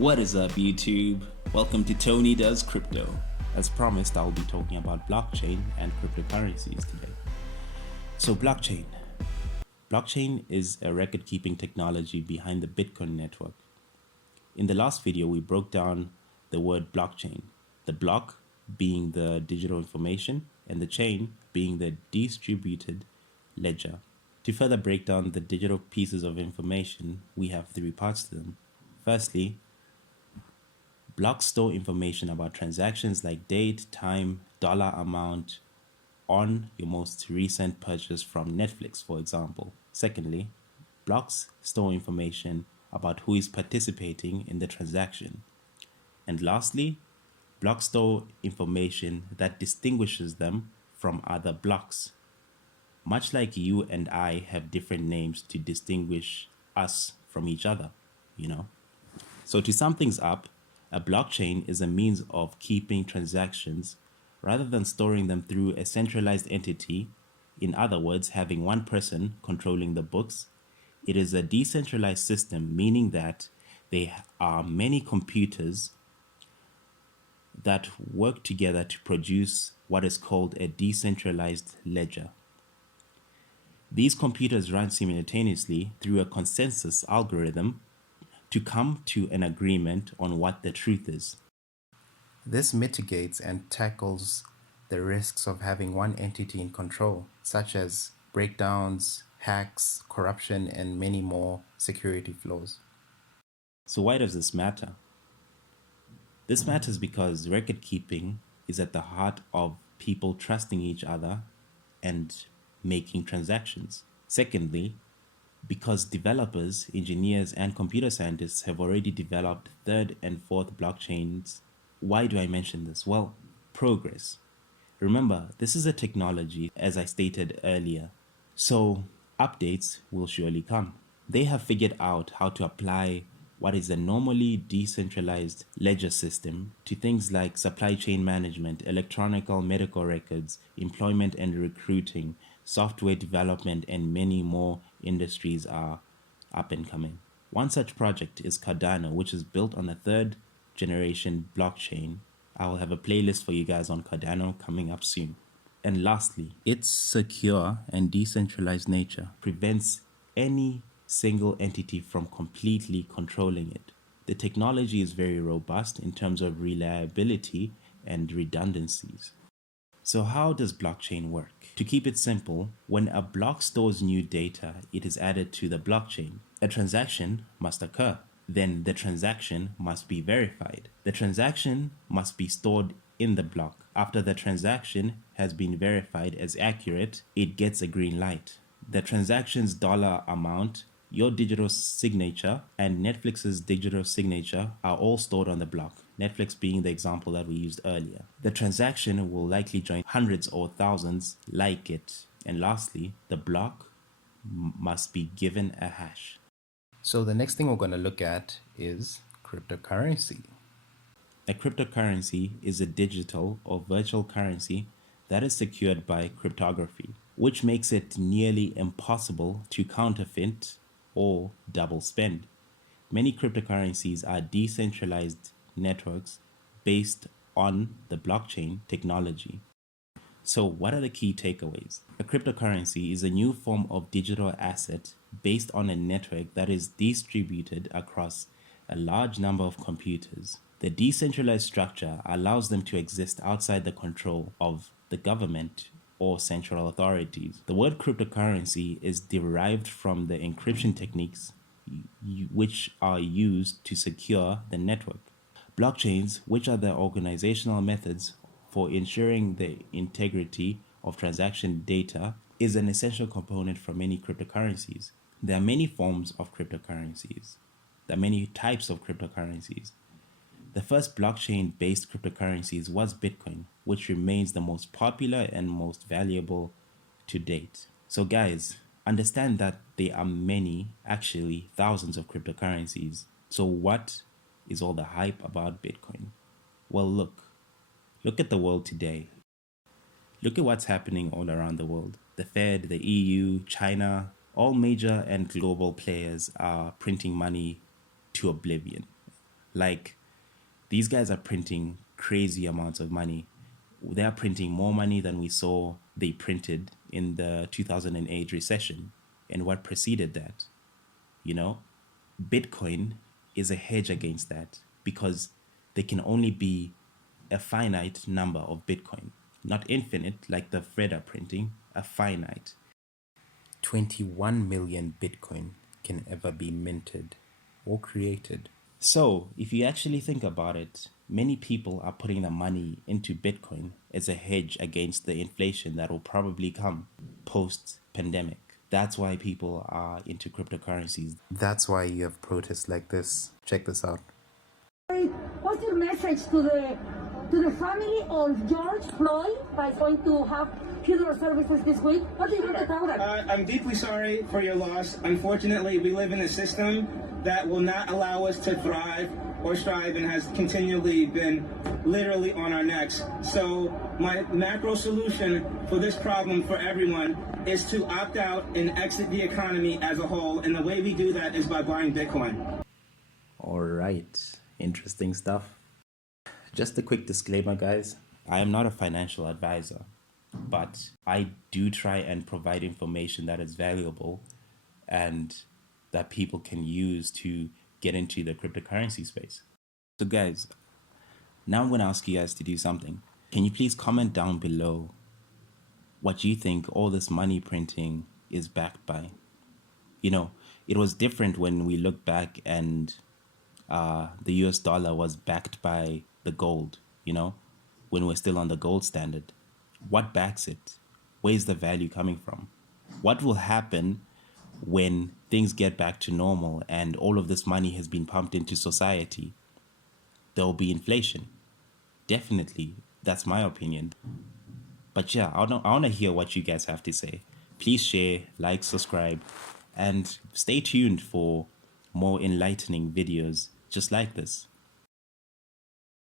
What is up, YouTube? Welcome to Tony Does Crypto. As promised, I'll be talking about blockchain and cryptocurrencies today. So, blockchain. Blockchain is a record-keeping technology behind the Bitcoin network. In the last video, we broke down the word blockchain, the block being the digital information and the chain being the distributed ledger. To further break down the digital pieces of information, we have three parts to them. Firstly, blocks store information about transactions like date, time, dollar amount on your most recent purchase from Netflix, for example. Secondly, blocks store information about who is participating in the transaction. And lastly, blocks store information that distinguishes them from other blocks. Much like you and I have different names to distinguish us from each other, So to sum things up, a blockchain is a means of keeping transactions rather than storing them through a centralized entity. In other words, having one person controlling the books. It is a decentralized system, meaning that there are many computers that work together to produce what is called a decentralized ledger. These computers run simultaneously through a consensus algorithm to come to an agreement on what the truth is. This mitigates and tackles the risks of having one entity in control, such as breakdowns, hacks, corruption, and many more security flaws. So why does this matter? This matters because record keeping is at the heart of people trusting each other and making transactions. Secondly, because developers, engineers, and computer scientists have already developed third and fourth blockchains. Why do I mention this? Well, progress. Remember, this is a technology, as I stated earlier, so updates will surely come. They have figured out how to apply what is a normally decentralized ledger system to things like supply chain management, electronic medical records, employment and recruiting, software development, and many more industries are up and coming. One such project is Cardano, which is built on the third generation blockchain. I will have a playlist for you guys on Cardano coming up soon. And lastly, its secure and decentralized nature prevents any single entity from completely controlling it. The technology is very robust in terms of reliability and redundancies. So how does blockchain work? To keep it simple, when a block stores new data, it is added to the blockchain. A transaction must occur. Then the transaction must be verified. The transaction must be stored in the block. After the transaction has been verified as accurate, it gets a green light. The transaction's dollar amount, your digital signature, and Netflix's digital signature are all stored on the block, Netflix being the example that we used earlier. The transaction will likely join hundreds or thousands like it. And lastly, the block must be given a hash. So the next thing we're going to look at is cryptocurrency. A cryptocurrency is a digital or virtual currency that is secured by cryptography, which makes it nearly impossible to counterfeit or double spend. Many cryptocurrencies are decentralized networks based on the blockchain technology. So what are the key takeaways? A cryptocurrency is a new form of digital asset based on a network that is distributed across a large number of computers. The decentralized structure allows them to exist outside the control of the government or central authorities. The word cryptocurrency is derived from the encryption techniques which are used to secure the network. Blockchains, which are the organizational methods for ensuring the integrity of transaction data, is an essential component for many cryptocurrencies. There are many forms of cryptocurrencies. There are many types of cryptocurrencies. The first blockchain-based cryptocurrencies was Bitcoin, which remains the most popular and most valuable to date. So guys, understand that there are many, actually thousands of cryptocurrencies. So what is all the hype about Bitcoin? Well, look at the world today. Look at what's happening all around the world. The Fed, the EU, China, all major and global players are printing money to oblivion. Like, these guys are printing crazy amounts of money. They are printing more money than we saw they printed in the 2008 recession and what preceded that. You know, Bitcoin is a hedge against that because there can only be a finite number of Bitcoin, not infinite like the Fed are printing, a finite. 21 million Bitcoin can ever be minted or created. So, if you actually think about it, many people are putting their money into Bitcoin as a hedge against the inflation that will probably come post pandemic. That's why people are into cryptocurrencies. That's why you have protests like this. Check this out. What's your message to the family of George Floyd by going to have funeral services this week? What do you want to tell them? I'm deeply sorry for your loss. Unfortunately, we live in a system that will not allow us to thrive or strive and has continually been literally on our necks. So my macro solution for this problem for everyone is to opt out and exit the economy as a whole. And the way we do that is by buying Bitcoin. All right, interesting stuff. Just a quick disclaimer, guys. I am not a financial advisor, but I do try and provide information that is valuable and that people can use to get into the cryptocurrency space. So guys, now I'm going to ask you guys to do something. Can you please comment down below what you think all this money printing is backed by? You know, it was different when we look back and the US dollar was backed by the gold, you know, when we're still on the gold standard. What backs it? Where's the value coming from? What will happen when things get back to normal and all of this money has been pumped into society? There will be inflation. Definitely. That's my opinion. But yeah, I want to hear what you guys have to say. Please share, like, subscribe, and stay tuned for more enlightening videos just like this.